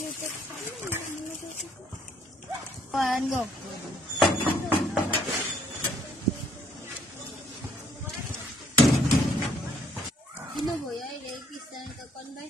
One, go. Sino boy ay kisan ka kon ba?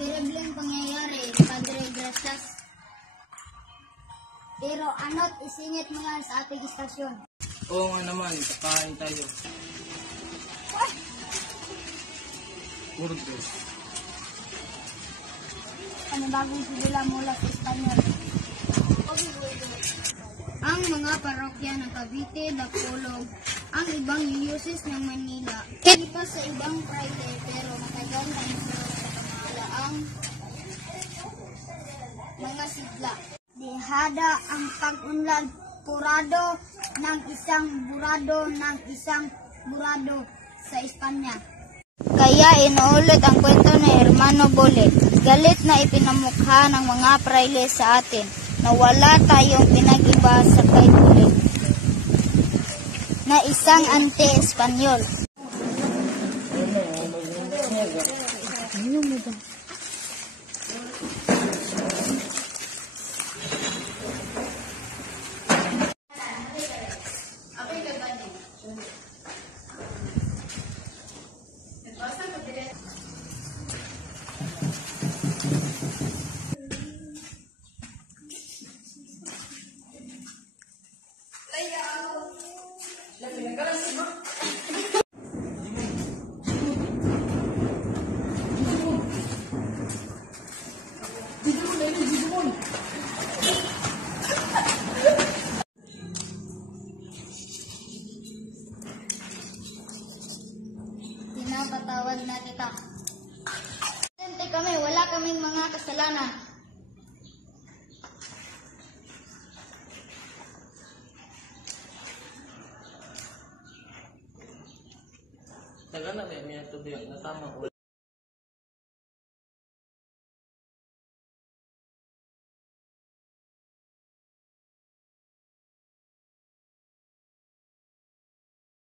Terribleng pangyayari, Padre Gracias. Pero ano't isingit mo yan sa ating istasyon. Oo nga naman, kakain tayo. Burgos. Panibagong sigula mula sa Espanyol. Ang mga parokya ng Cavite, Bacolod, ang ibang diocese ng Manila. Ipas sa ibang Friday pero matagal na ito sa pamahalaang mga sigla. Dihada ang pag-unlad purado ng isang burado sa Espanya. Kaya inuulit ang kwento ni Hermano Bole. Galit na ipinamukha ng mga praile sa atin na wala tayong pinag-iba sa kay Bole na isang anti-Espanyol. Pinapatawad na kita. Sente kami, wala kaming mga kasalanan. Taga na may tubig na tama.